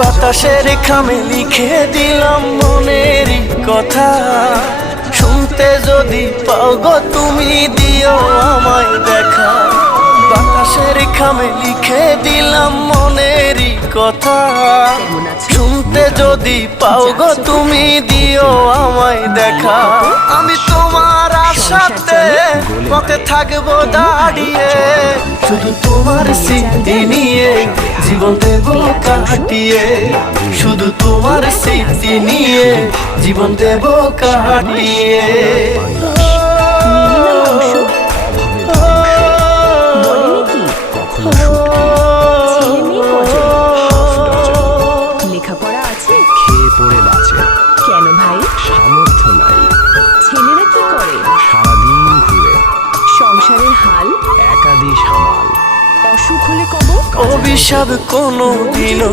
বাতাসের খামে লিখে দিলাম মনেরই কথা, শুনতে যদি পাও গো তুমি দিও আমায় দেখা। বাতাসের খামে লিখে দিলাম মনেরই কথা, শুনতে যদি পাও গো তুমি দিও আমায় দেখা। আমি তোমার আশাতে পথে থাকবো দাঁড়িয়ে, শুধু তোমার স্মৃতি নিয়ে জীবন দেব কাটিয়ে, শুধু তোমার স্মৃতি নিয়ে জীবন দেব কাটিয়ে। লেখাপড়া আছে? খেয়ে পড়ে বাঁচে। কেন ভাই? সামর্থ্য নাই। ছেলেরা কি করে? সারাদিন ঘুরে। সংসারের হাল একাদি সামাল। অসুখ হলে কবর, অভিশাপ কোনো দিনও